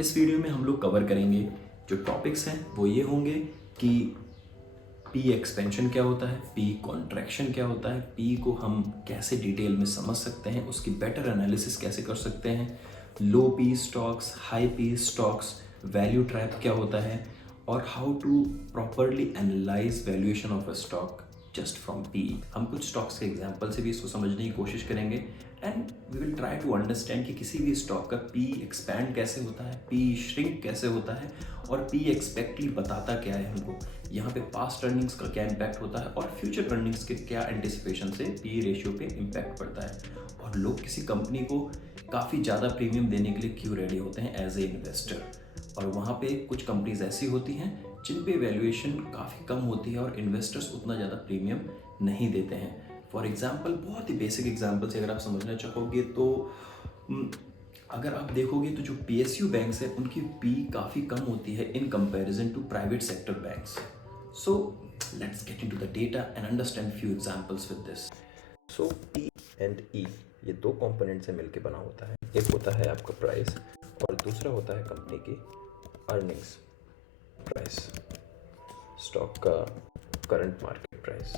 इस वीडियो में हम लोग कवर करेंगे जो टॉपिक्स हैं वो ये होंगे कि पी एक्सपेंशन क्या होता है, पी कॉन्ट्रैक्शन क्या होता है, पी को हम कैसे डिटेल में समझ सकते हैं, उसकी बेटर एनालिसिस कैसे कर सकते हैं, low P stocks, high P stocks, value trap क्या होता है और how to properly analyse valuation of a stock just from P. हम कुछ स्टॉक्स के एग्जाम्पल से भी इसको समझने की कोशिश करेंगे and we will try to understand कि किसी भी स्टॉक का पी एक्सपैंड कैसे होता है, पी श्रिंक कैसे होता है और पी एक्सपेक्टली बताता क्या है हमको, यहाँ पे पास्ट अर्निंग्स का क्या इम्पैक्ट होता है और फ्यूचर अर्निंग्स के क्या एंटिसिपेशन से पी रेशियो पे इम्पैक्ट पड़ता है और लोग किसी कंपनी को काफ़ी ज़्यादा प्रीमियम देने के लिए क्यों रेडी होते हैं एज ए इन्वेस्टर। और वहाँ पे कुछ कंपनीज ऐसी होती हैं जिन पे वैल्यूएशन काफ़ी कम होती है और इन्वेस्टर्स उतना ज़्यादा प्रीमियम नहीं देते हैं। फॉर एग्जांपल, बहुत ही बेसिक एग्जांपल से अगर आप समझना चाहोगे तो अगर आप देखोगे तो जो पीएसयू बैंक्स है उनकी पी काफ़ी कम होती है in comparison to private sector banks. So let's get into the data and understand few examples with this. So P and E ये दो कंपोनेंट से मिलकर बना होता है। एक होता है आपका प्राइस और दूसरा होता है कंपनी की अर्निंग्स। प्राइस स्टॉक का करंट मार्केट प्राइस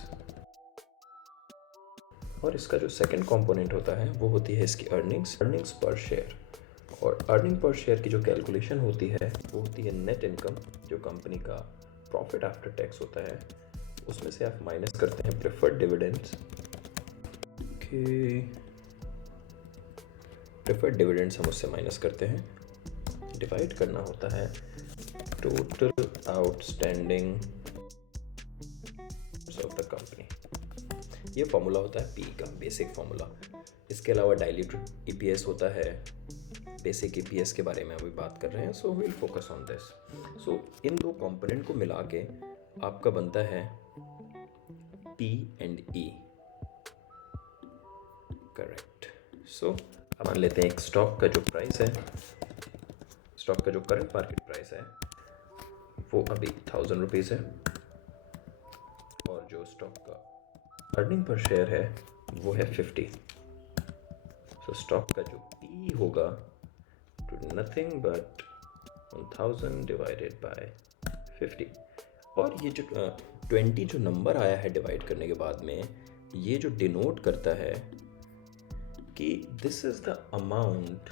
और इसका जो सेकंड कंपोनेंट होता है वो होती है इसकी अर्निंग्स पर शेयर। और अर्निंग पर शेयर की जो कैलकुलेशन होती है वो होती है नेट इनकम, जो कंपनी का प्रॉफिट आफ्टर टैक्स होता है, उसमें से आप माइनस करते हैं प्रेफर्ड डिविडेंड्स। प्रेफर्ड डिविडेंड्स हम उससे माइनस करते हैं, डिवाइड करना होता है total outstanding of the company. ये फॉर्मूला होता है पी का, बेसिक फॉर्मूला। इसके अलावा डाइल्यूटेड ईपीएस होता है, बेसिक ईपीएस के बारे में अभी बात कर रहे हैं, so will focus on this. So इन दो कंपोनेंट को मिला के आपका बनता है P and E, correct. So अब मान लेते हैं एक स्टॉक का जो प्राइस है, स्टॉक का जो करंट मार्केट प्राइस है वो अभी 1000 रुपीज़ है और जो स्टॉक का अर्निंग पर शेयर है वो है 50। सो स्टॉक का जो पी होगा to nothing but 1000 divided by 50। और ये जो 20 जो नंबर आया है डिवाइड करने के बाद में, ये जो डिनोट करता है कि this is the amount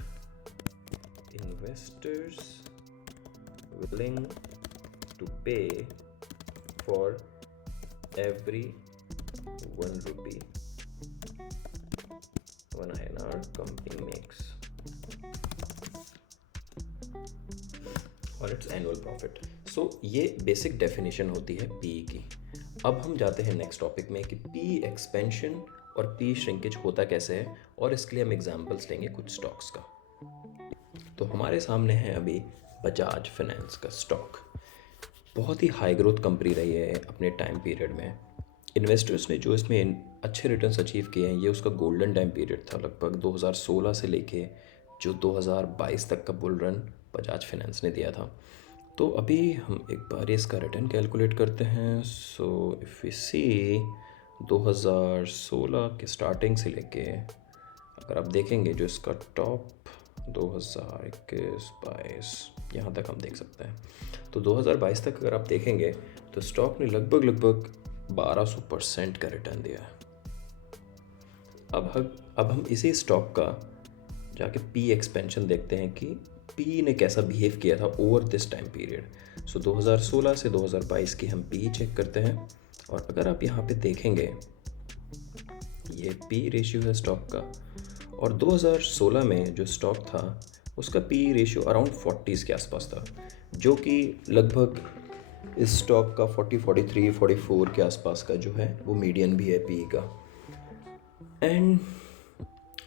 investors willing to pay for every 1 rupee 1 INR company makes और इट्स एनुअल प्रॉफिट। सो ये बेसिक डेफिनेशन होती है पी की। अब हम जाते हैं नेक्स्ट टॉपिक में कि पी एक्सपेंशन और पी श्रिंकेज होता कैसे है और इसके लिए हम एग्जांपल्स लेंगे कुछ स्टॉक्स का। तो हमारे सामने है अभी बजाज फाइनेंस का स्टॉक। बहुत ही हाई ग्रोथ कंपनी रही है अपने टाइम पीरियड में। इन्वेस्टर्स ने जो इसमें अच्छे रिटर्न्स अचीव किए हैं, ये उसका गोल्डन टाइम पीरियड था, लगभग 2016 से लेके जो 2022 तक का बुल रन बजाज फाइनेंस ने दिया था। तो अभी हम एक बार इसका रिटर्न कैलकुलेट करते हैं। सो इफ़ वी सी 2016 के स्टार्टिंग से लेके अगर आप देखेंगे जो इसका टॉप 2021-22 यहाँ तक हम देख सकते हैं। तो 2022 तक अगर आप देखेंगे तो स्टॉक ने लगभग 1200% का रिटर्न दिया है। अब हम इसी स्टॉक का जाके पी एक्सपेंशन देखते हैं कि पी ने कैसा बिहेव किया था ओवर दिस टाइम पीरियड। सो 2016 से 2022 की हम पी चेक करते हैं और अगर आप यहाँ पे देखेंगे ये पी रेशियो है स्टॉक का, और 2016 में जो स्टॉक था उसका पी रेशियो अराउंड 40s के आसपास था, जो कि लगभग इस स्टॉक का 40, 43, 44 के आसपास का जो है वो मीडियन भी है पी का। एंड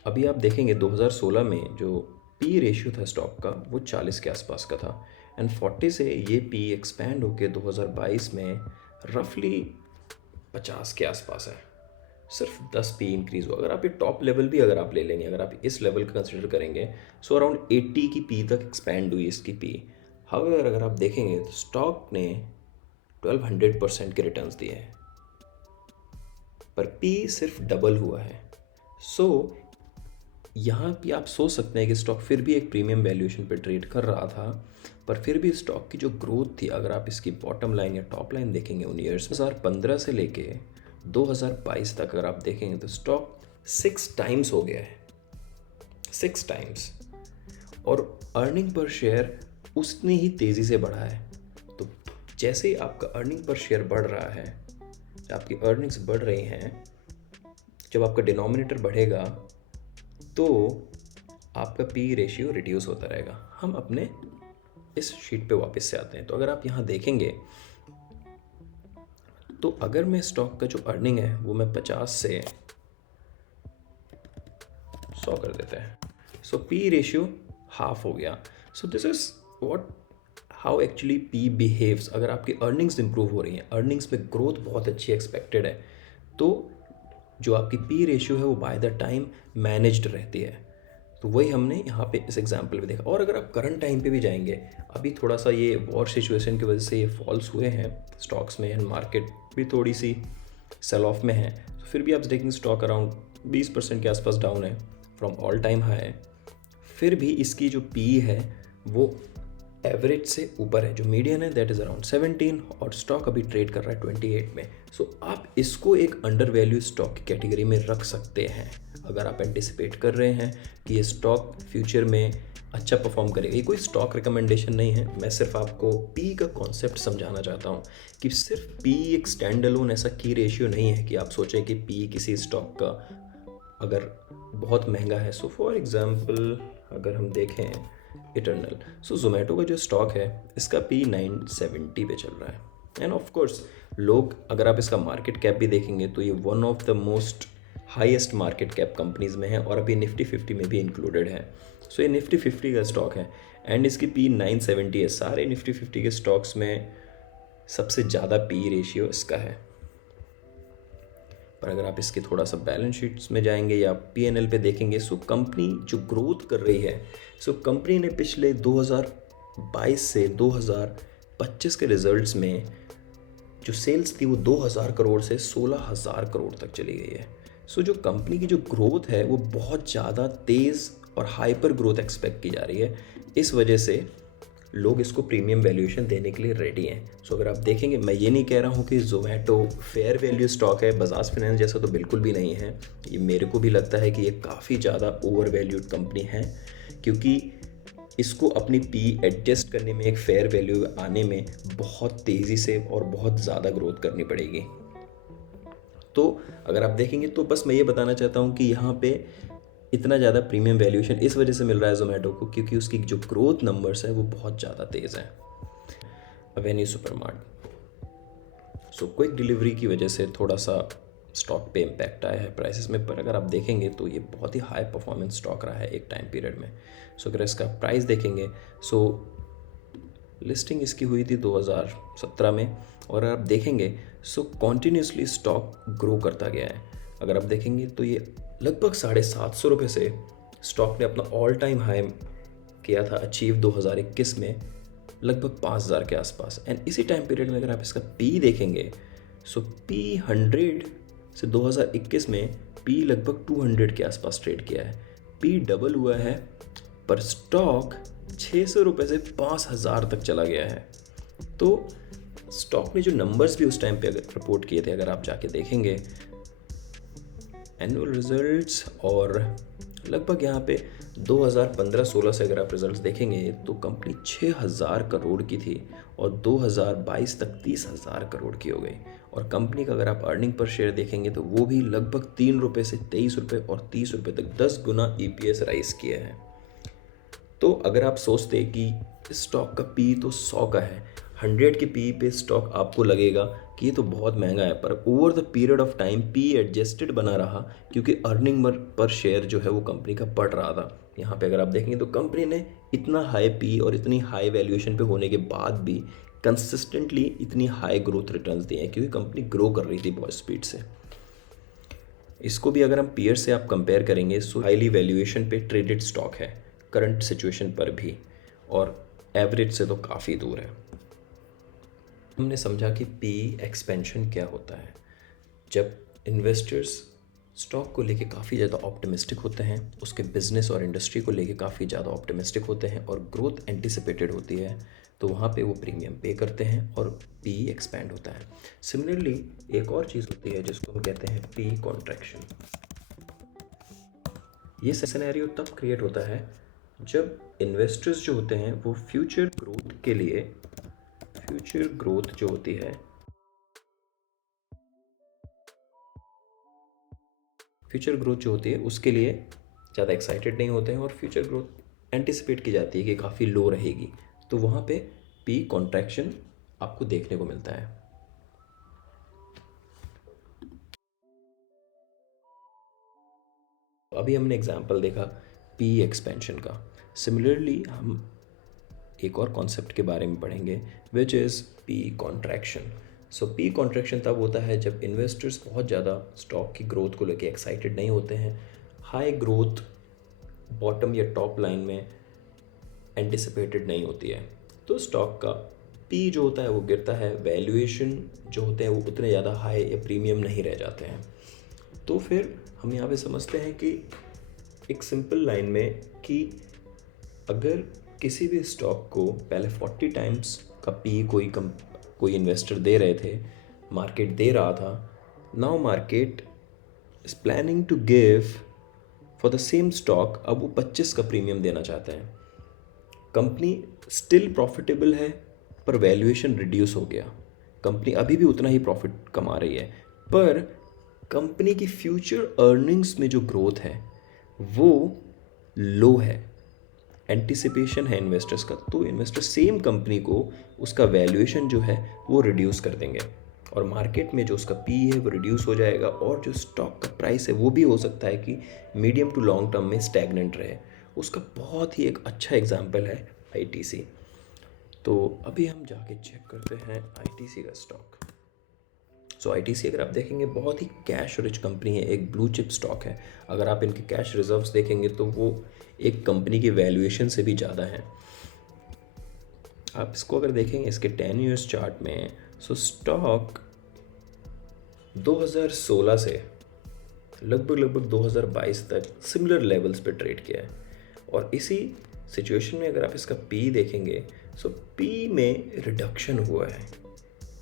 अभी आप देखेंगे 2016 में जो पी रेशियो था स्टॉक का वो 40 के आसपास का था एंड 40 से ये पी एक्सपैंड होके 2022 में रफली 50 के आसपास है। सिर्फ 10 पी इंक्रीज़ हुआ। अगर आप ये टॉप लेवल भी अगर आप ले लेंगे, अगर आप इस लेवल का कंसिडर करेंगे, सो अराउंड 80 की पी तक एक्सपैंड हुई इसकी पी। हाउएवर अगर आप देखेंगे तो स्टॉक ने 1200% के रिटर्न्स दिए हैं पर पी सिर्फ डबल हुआ है। सो यहाँ भी आप सोच सकते हैं कि स्टॉक फिर भी एक प्रीमियम वैल्यूएशन पे ट्रेड कर रहा था, पर फिर भी स्टॉक की जो ग्रोथ थी, अगर आप इसकी बॉटम लाइन या टॉप लाइन देखेंगे उन ईयर्स 2015 से लेके 2022 तक अगर आप देखेंगे तो स्टॉक 6 टाइम्स हो गया है, 6 टाइम्स। और अर्निंग पर शेयर उतनी ही तेज़ी से बढ़ा है। तो जैसे ही आपका अर्निंग पर शेयर बढ़ रहा है, आपकी अर्निंग्स बढ़ रही हैं, जब आपका डिनोमिनेटर बढ़ेगा तो आपका पी रेशियो रिड्यूस होता रहेगा। हम अपने इस शीट पे वापस से आते हैं। तो अगर आप यहाँ देखेंगे तो अगर मैं स्टॉक का जो अर्निंग है वो मैं 50 से 100 कर देते हैं, सो पी रेशियो हाफ हो गया। So this is what how actually P behaves. अगर आपकी अर्निंग्स इंप्रूव हो रही हैं, अर्निंग्स में ग्रोथ बहुत अच्छी एक्सपेक्टेड है, तो जो आपकी पी रेशियो है वो बाय द टाइम मैनेज्ड रहती है। तो वही हमने यहाँ पे इस एग्जांपल में देखा। और अगर आप करंट टाइम पे भी जाएंगे, अभी थोड़ा सा ये वॉर सिचुएशन की वजह से ये फॉल्स हुए हैं स्टॉक्स में, एंड मार्केट भी थोड़ी सी सेल ऑफ में है, तो फिर भी आप देखेंगे स्टॉक अराउंड 20% के आसपास डाउन है फ्रॉम ऑल टाइम हाई। फिर भी इसकी जो पी है वो एवरेज से ऊपर है, जो मीडियन है दैट इज़ अराउंड 17, और स्टॉक अभी ट्रेड कर रहा है 28 में। सो आप इसको एक अंडर वैल्यू स्टॉक की कैटेगरी में रख सकते हैं अगर आप एंटिसिपेट कर रहे हैं कि ये स्टॉक फ्यूचर में अच्छा परफॉर्म करेगा। ये कोई स्टॉक रिकमेंडेशन नहीं है, मैं सिर्फ आपको पी का कॉन्सेप्ट समझाना चाहता हूँ कि सिर्फ पी एक स्टैंड अलोन ऐसा की रेशियो नहीं है कि आप सोचें कि पी किसी स्टॉक का अगर बहुत महंगा है। सो फॉर एग्जांपल अगर हम देखें इटर्नल, सो जोमेटो का जो स्टॉक है इसका पी 970 पे चल रहा है, एंड ऑफ कोर्स लोग, अगर आप इसका मार्केट कैप भी देखेंगे तो ये one of the most highest market cap companies में है, और अभी निफ्टी 50 में भी इंक्लूडेड है। सो ये निफ्टी 50 का स्टॉक है एंड इसकी पी 970 है। सारे निफ्टी 50 के स्टॉक्स में सबसे ज़्यादा पी रेशियो इसका है। पर अगर आप इसके थोड़ा सा बैलेंस शीट्स में जाएंगे या पीएनएल पे देखेंगे, सो कंपनी जो ग्रोथ कर रही है, सो कंपनी ने पिछले 2022 से 2025 के रिजल्ट्स में जो सेल्स थी वो 2000 करोड़ से 16,000 करोड़ तक चली गई है। सो जो कंपनी की जो ग्रोथ है वो बहुत ज़्यादा तेज़ और हाइपर ग्रोथ एक्सपेक्ट की जा रही है। इस वजह से लोग इसको प्रीमियम वैल्यूएशन देने के लिए रेडी हैं। सो अगर आप देखेंगे, मैं ये नहीं कह रहा हूँ कि जोमेटो फेयर वैल्यू स्टॉक है, बजाज फाइनेंस जैसा तो बिल्कुल भी नहीं है। ये मेरे को भी लगता है कि ये काफ़ी ज़्यादा ओवर वैल्यूड कंपनी है, क्योंकि इसको अपनी पी एडजस्ट करने में, एक फेयर वैल्यू आने में बहुत तेज़ी से और बहुत ज़्यादा ग्रोथ करनी पड़ेगी। तो अगर आप देखेंगे तो बस मैं ये बताना चाहता हूँ कि यहाँ पे इतना ज़्यादा प्रीमियम वैल्यूएशन इस वजह से मिल रहा है जोमेटो को, क्योंकि उसकी जो ग्रोथ नंबर्स है वो बहुत ज़्यादा तेज़ हैं। Avenue supermart, so quick delivery की वजह से थोड़ा सा स्टॉक पे इम्पैक्ट आया है प्राइसेस में, पर अगर आप देखेंगे तो ये बहुत ही हाई परफॉर्मेंस स्टॉक रहा है एक टाइम पीरियड में। सो अगर इसका प्राइस देखेंगे, सो लिस्टिंग इसकी हुई थी 2017 में, और आप देखेंगे सो कॉन्टीन्यूसली स्टॉक ग्रो करता गया है। अगर आप देखेंगे तो ये लगभग 750 रुपये से स्टॉक ने अपना ऑल टाइम हाई किया था अचीव 2021 में, लगभग 5000 के आसपास। एंड इसी टाइम पीरियड में अगर आप इसका पी देखेंगे, सो पी 100 से 2021 में पी लगभग 200 के आसपास ट्रेड किया है। पी डबल हुआ है, पर स्टॉक 600 रुपये से 5000 तक चला गया है। तो स्टॉक ने जो नंबर्स भी उस टाइम पे अगर रिपोर्ट किए थे, अगर आप जाके देखेंगे एनुअल रिजल्ट्स, और लगभग यहाँ पे 2015-16 से अगर आप रिजल्ट्स देखेंगे तो कंपनी 6000 करोड़ की थी और 2022 तक 30,000 करोड़ की हो गई। और कंपनी का अगर आप अर्निंग पर शेयर देखेंगे तो वो भी लगभग 3 रुपये से 23 रुपये और 30 रुपये तक 10 गुना EPS राइज किया है। तो अगर आप सोचते कि स्टॉक का पी तो 100 का है, 100 के पी पे स्टॉक आपको लगेगा कि ये तो बहुत महंगा है, पर over the period of time P adjusted बना रहा, क्योंकि अर्निंग पर शेयर जो है वो कंपनी का बढ़ रहा था। यहाँ पे अगर आप देखेंगे तो कंपनी ने इतना हाई पी और इतनी हाई वैल्यूएशन पे होने के बाद भी कंसिस्टेंटली इतनी हाई ग्रोथ रिटर्न्स दिए हैं, क्योंकि कंपनी ग्रो कर रही थी बहुत स्पीड से। इसको भी अगर हम पीयर से आप कंपेयर करेंगे, सो हाईली वैल्यूएशन पे ट्रेडेड स्टॉक है करंट सिचुएशन पर भी, और एवरेज से तो काफ़ी दूर है। हमने समझा कि पी एक्सपेंशन क्या होता है। जब इन्वेस्टर्स स्टॉक को लेके काफ़ी ज़्यादा ऑप्टिमिस्टिक होते हैं, उसके बिजनेस और इंडस्ट्री को लेके काफ़ी ज़्यादा ऑप्टिमिस्टिक होते हैं और ग्रोथ एंटिसिपेटेड होती है, तो वहाँ पे वो प्रीमियम पे करते हैं और पी एक्सपैंड होता है। सिमिलरली एक और चीज़ होती है जिसको हम कहते हैं पी कॉन्ट्रैक्शन। ये सिनेरियो तब क्रिएट होता है जब इन्वेस्टर्स जो होते हैं वो फ्यूचर ग्रोथ के लिए, फ्यूचर ग्रोथ जो होती है, फ्यूचर ग्रोथ जो होती है उसके लिए ज़्यादा एक्साइटेड नहीं होते हैं और फ्यूचर ग्रोथ एंटिसिपेट की जाती है कि काफ़ी लो रहेगी, तो वहाँ पे पी कॉन्ट्रैक्शन आपको देखने को मिलता है। अभी हमने एग्जांपल देखा पी एक्सपेंशन का। सिमिलरली हम एक और कॉन्सेप्ट के बारे में पढ़ेंगे which is P contraction. So P contraction तब होता है जब इन्वेस्टर्स बहुत ज़्यादा स्टॉक की ग्रोथ को लेकर एक्साइटेड नहीं होते हैं, हाई ग्रोथ बॉटम या टॉप लाइन में एंटिसिपेटेड नहीं होती है, तो स्टॉक का पी जो होता है वो गिरता है, वैल्यूएशन जो होते हैं वो उतने ज़्यादा हाई या प्रीमियम नहीं रह जाते हैं। तो फिर हम यहाँ पे समझते हैं कि एक सिंपल लाइन में कि अगर किसी भी स्टॉक को पहले 40 टाइम्स का पी कोई इन्वेस्टर दे रहे थे, मार्केट दे रहा था, now market is planning to give for the same stock, अब वो 25 का प्रीमियम देना चाहते हैं। कंपनी स्टिल प्रॉफिटेबल है पर वैल्यूएशन रिड्यूस हो गया, कंपनी अभी भी उतना ही प्रॉफिट कमा रही है, पर कंपनी की फ्यूचर अर्निंग्स में जो ग्रोथ है वो लो है, एंटिसिपेशन है इन्वेस्टर्स का, तो इन्वेस्टर सेम कंपनी को उसका वैल्यूएशन जो है वो रिड्यूस कर देंगे और मार्केट में जो उसका पी है वो रिड्यूस हो जाएगा और जो स्टॉक का प्राइस है वो भी हो सकता है कि मीडियम टू लॉन्ग टर्म में स्टैग्नेंट रहे। उसका बहुत ही एक अच्छा एग्जांपल है आईटीसी। तो अभी हम जाके चेक करते हैं आईटीसी का स्टॉक। सो आईटीसी अगर आप देखेंगे बहुत ही कैश रिच कंपनी है, एक ब्लू चिप स्टॉक है। अगर आप इनके कैश रिजर्व्स देखेंगे तो वो एक कंपनी की वैल्यूएशन से भी ज़्यादा है। आप इसको अगर देखेंगे इसके 10 ईयर्स चार्ट में, सो स्टॉक 2016 से लगभग 2022 तक सिमिलर लेवल्स पे ट्रेड किया है और इसी सिचुएशन में अगर आप इसका पी देखेंगे, सो पी में रिडक्शन हुआ है।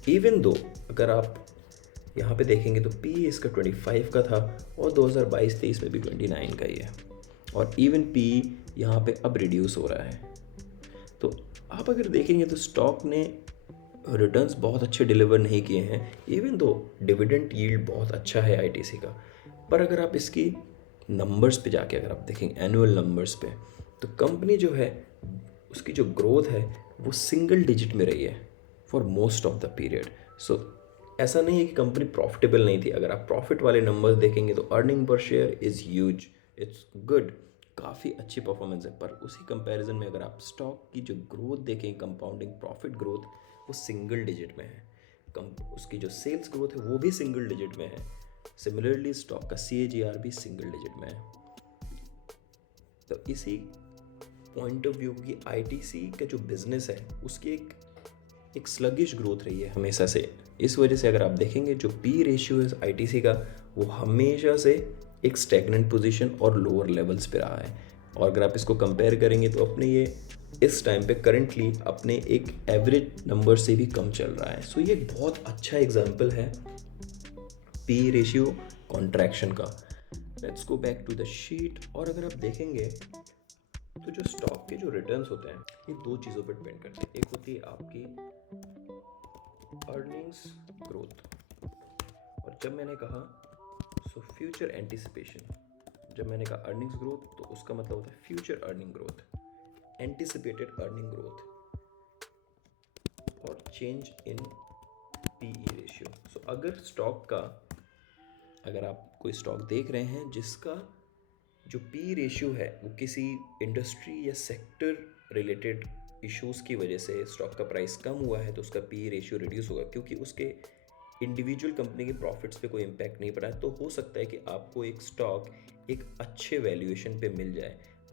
इवन दो अगर आप यहाँ पे देखेंगे तो पी इसका 25 का था और 2022-23 में भी 29 का ही है और इवन पी यहाँ पे अब रिड्यूस हो रहा है। तो आप अगर देखेंगे तो स्टॉक ने रिटर्न्स बहुत अच्छे डिलीवर नहीं किए हैं, इवन दो डिविडेंड यील्ड बहुत अच्छा है आईटीसी का, पर अगर आप इसकी नंबर्स पे जाके अगर आप देखेंगे एनुअल नंबर्स पे, तो कंपनी जो है उसकी जो ग्रोथ है वो सिंगल डिजिट में रही है for most of the period. So ऐसा नहीं है कि कंपनी प्रॉफिटेबल नहीं थी, अगर आप प्रॉफिट वाले नंबर्स देखेंगे तो earning per share is huge, it's good, काफ़ी अच्छी परफॉर्मेंस है, पर उसी कंपैरिजन में अगर आप स्टॉक की जो ग्रोथ देखें, कंपाउंडिंग प्रॉफिट ग्रोथ, वो सिंगल डिजिट में है, उसकी जो सेल्स ग्रोथ है वो भी सिंगल डिजिट में है। सिमिलरली स्टॉक का CAGR भी सिंगल डिजिट में है। तो इसी पॉइंट ऑफ व्यू की आईटीसी का जो बिजनेस है उसकी एक स्लगिश ग्रोथ रही है हमेशा से। इस वजह से अगर आप देखेंगे जो पी रेशियो है आईटीसी का वो हमेशा से एक स्टैग्नेंट पोजीशन और लोअर लेवल्स पे रहा है, और अगर आप इसको कंपेयर करेंगे तो अपने ये इस टाइम पे करंटली अपने एक एवरेज नंबर से भी कम चल रहा है। सो ये एक बहुत अच्छा एग्जांपल है पी रेशियो कॉन्ट्रैक्शन का। Let's go back to the sheet. और अगर आप देखेंगे तो जो स्टॉक के जो रिटर्न्स होते हैं ये दो चीज़ों पर डिपेंड करते हैं, एक होती है आपकी अर्निंग्स ग्रोथ, और जब मैंने कहा सो फ्यूचर एंटिसिपेशन, जब मैंने कहा अर्निंग्स ग्रोथ तो उसका मतलब होता है future earning growth, anticipated earning growth और चेंज इन पीई रेशियो। सो अगर आप कोई स्टॉक देख रहे हैं जिसका जो पी रेशियो है वो किसी इंडस्ट्री या सेक्टर रिलेटेड इश्यूज़ की वजह से स्टॉक का प्राइस कम हुआ है, तो उसका पी रेशियो रिड्यूस होगा क्योंकि उसके इंडिविजुअल कंपनी के प्रॉफिट्स पे कोई इम्पैक्ट नहीं पड़ा है। तो हो सकता है कि आपको एक स्टॉक एक अच्छे वैल्यूएशन पे मिल जाए,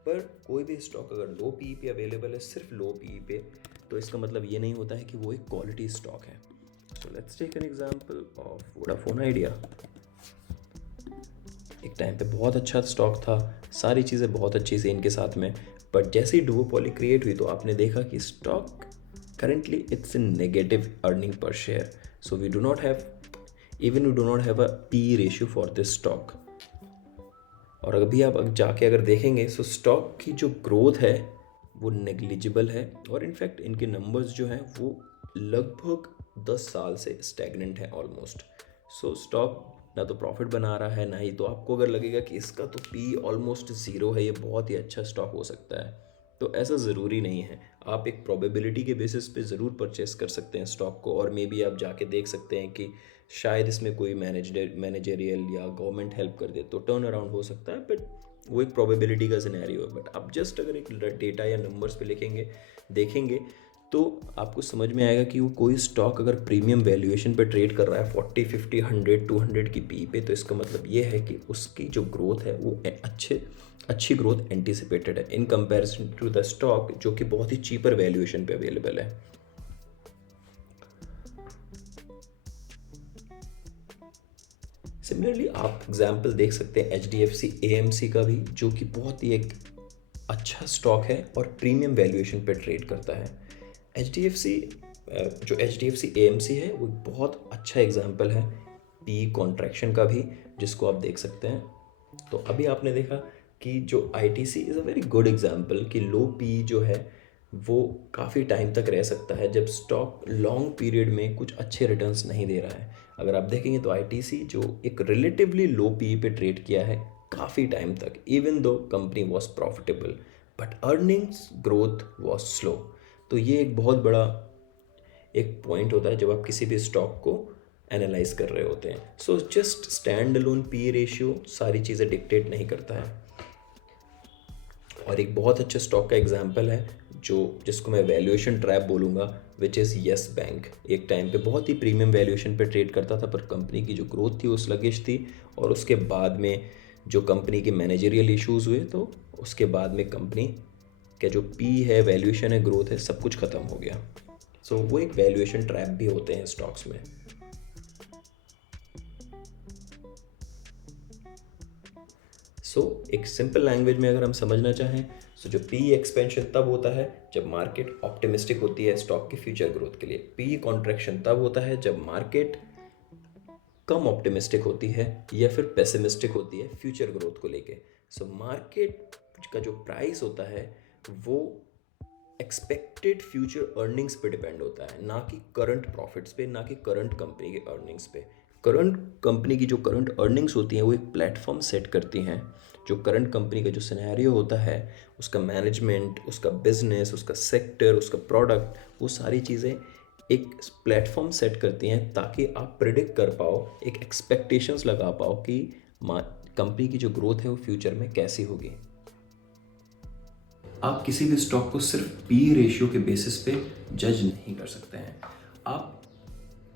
पर कोई भी स्टॉक अगर लो पी पे अवेलेबल है, सिर्फ लो पी पे, तो इसका मतलब ये नहीं होता है कि वो एक क्वालिटी स्टॉक है। So let's take an example of Vodafone Idea. एक टाइम पे बहुत अच्छा स्टॉक था, सारी चीज़ें बहुत अच्छी थी इनके साथ में, बट जैसे ही डुओपोली क्रिएट हुई तो आपने देखा कि stock currently it's in negative earning per share, so we do not have a PE ratio for this stock. और अभी आप जाके अगर देखेंगे तो स्टॉक की जो ग्रोथ है वो नेग्लिजिबल है, और इनफैक्ट इनके नंबर्स जो हैं वो लगभग 10 साल से स्टैग्नेंट है ऑलमोस्ट. सो स्टॉक ना तो प्रॉफिट बना रहा है, ना ही तो आपको अगर लगेगा कि इसका तो पी ऑलमोस्ट ज़ीरो है, ये बहुत ही अच्छा स्टॉक हो सकता है, तो ऐसा ज़रूरी नहीं है. आप एक प्रोबेबिलिटी के बेसिस पे ज़रूर परचेस कर सकते हैं स्टॉक को, और मे बी आप जाके देख सकते हैं कि शायद इसमें कोई मैनेजरियल या गवर्नमेंट हेल्प कर दे तो टर्न अराउंड हो सकता है, बट वो एक प्रोबेबिलिटी का सिनेरियो है. बट आप जस्ट अगर एक डेटा या नंबर्स पे देखेंगे तो आपको समझ में आएगा कि वो कोई स्टॉक अगर प्रीमियम वैल्यूएशन पे ट्रेड कर रहा है 40, 50, 100, 200 की पी पे, तो इसका मतलब ये है कि उसकी जो ग्रोथ है वो अच्छी ग्रोथ एंटिसिपेटेड है in comparison to the stock जो कि बहुत ही चीपर वैल्यूएशन पे अवेलेबल है. सिमिलरली आप एग्जाम्पल देख सकते हैं HDFC AMC का भी, जो कि बहुत ही एक अच्छा स्टॉक है और प्रीमियम वैल्यूएशन पे ट्रेड करता है. जो HDFC AMC है वो बहुत अच्छा एग्जाम्पल है पी कॉन्ट्रैक्शन का भी, जिसको आप देख सकते हैं. तो अभी आपने देखा कि जो ITC is a very good example कि लो पी जो है वो काफ़ी टाइम तक रह सकता है जब स्टॉक लॉन्ग पीरियड में कुछ अच्छे रिटर्न्स नहीं दे रहा है. अगर आप देखेंगे तो ITC जो एक रिलेटिवली लो पी पे ट्रेड किया है काफ़ी टाइम तक, even though company was profitable, but earnings growth was slow. तो ये एक बहुत बड़ा एक पॉइंट होता है जब आप किसी भी स्टॉक को एनालाइज कर रहे होते हैं. So just stand alone P ratio सारी चीज़ें डिक्टेट नहीं करता है. और एक बहुत अच्छे स्टॉक का एग्जांपल है जिसको मैं वैल्यूएशन ट्रैप बोलूँगा, विच इज़ येस बैंक. एक टाइम पे बहुत ही प्रीमियम वैल्यूएशन पे ट्रेड करता था, पर कंपनी की जो ग्रोथ थी वो स्लगिश थी, और उसके बाद में जो कंपनी के मैनेजरियल इश्यूज़ हुए तो उसके बाद में कंपनी का जो पी है, वैल्यूएशन है, ग्रोथ है, सब कुछ ख़त्म हो गया. सो वो एक वैल्यूएशन ट्रैप भी होते हैं स्टॉक्स में. एक सिंपल लैंग्वेज में अगर हम समझना चाहें तो जो पी एक्सपेंशन तब होता है जब मार्केट ऑप्टिमिस्टिक होती है स्टॉक के फ्यूचर ग्रोथ के लिए. पी कॉन्ट्रैक्शन तब होता है जब मार्केट कम ऑप्टिमिस्टिक होती है या फिर पेसिमिस्टिक होती है फ्यूचर ग्रोथ को लेके. मार्केट का जो प्राइस होता है वो एक्सपेक्टेड फ्यूचर अर्निंग्स पे डिपेंड होता है, ना कि करंट प्रॉफिट्स पे, ना कि करंट कंपनी के अर्निंग्स पे. करंट कंपनी की जो करंट अर्निंग्स होती हैं वो एक प्लेटफॉर्म सेट करती हैं. जो करंट कंपनी का जो सिनेरियो होता है, उसका मैनेजमेंट, उसका बिजनेस, उसका सेक्टर, उसका प्रोडक्ट, वो सारी चीज़ें एक प्लेटफॉर्म सेट करती हैं ताकि आप प्रिडिक्ट कर पाओ, एक एक्सपेक्टेशंस लगा पाओ कि कंपनी की जो ग्रोथ है वो फ्यूचर में कैसी होगी. आप किसी भी स्टॉक को सिर्फ पी रेशियो के बेसिस पे जज नहीं कर सकते हैं. आप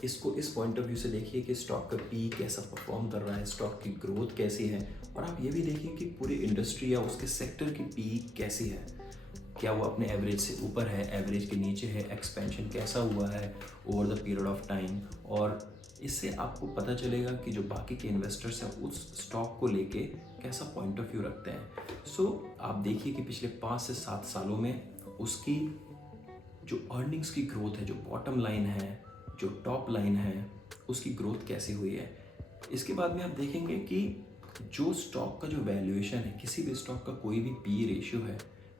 इसको इस पॉइंट ऑफ व्यू से देखिए कि स्टॉक का पी कैसा परफॉर्म कर रहा है, स्टॉक की ग्रोथ कैसी है, और आप ये भी देखिए कि पूरी इंडस्ट्री या उसके सेक्टर की पी कैसी है. क्या वो अपने एवरेज से ऊपर है, एवरेज के नीचे है, एक्सपेंशन कैसा हुआ है over the period of time. और इससे आपको पता चलेगा कि जो बाकी के इन्वेस्टर्स हैं उस स्टॉक को लेके कैसा पॉइंट ऑफ व्यू रखते हैं. आप देखिए कि पिछले 5 से 7 सालों में उसकी जो अर्निंग्स की ग्रोथ है, जो बॉटम लाइन है, जो टॉप लाइन है, उसकी ग्रोथ कैसी हुई है. इसके बाद में आप देखेंगे कि जो स्टॉक का जो वैल्यूएशन है, किसी भी स्टॉक का कोई भी पी रेशियो है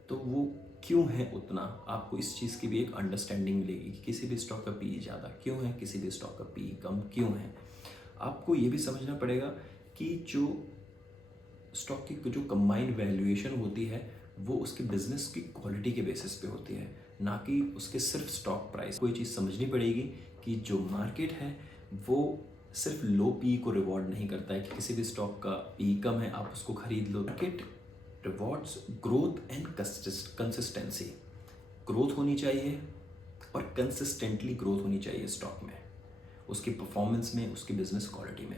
तो वो क्यों है उतना, आपको इस चीज़ की भी एक अंडरस्टैंडिंग मिलेगी कि किसी भी स्टॉक का पी ज़्यादा क्यों है, किसी भी स्टॉक का पी कम क्यों है. आपको ये भी समझना पड़ेगा कि जो स्टॉक की जो कंबाइंड वैल्यूएशन होती है वो उसके बिजनेस की क्वालिटी के बेसिस पे होती है, ना कि उसके सिर्फ स्टॉक प्राइस. कोई चीज़ समझनी पड़ेगी कि जो मार्केट है वो सिर्फ लो पी को रिवॉर्ड नहीं करता है कि किसी भी स्टॉक का पी कम है आप उसको खरीद लो. Market rewards growth and consistency. Growth होनी चाहिए और कंसिस्टेंटली ग्रोथ होनी चाहिए स्टॉक में, उसकी परफॉर्मेंस में, उसकी बिजनेस क्वालिटी में.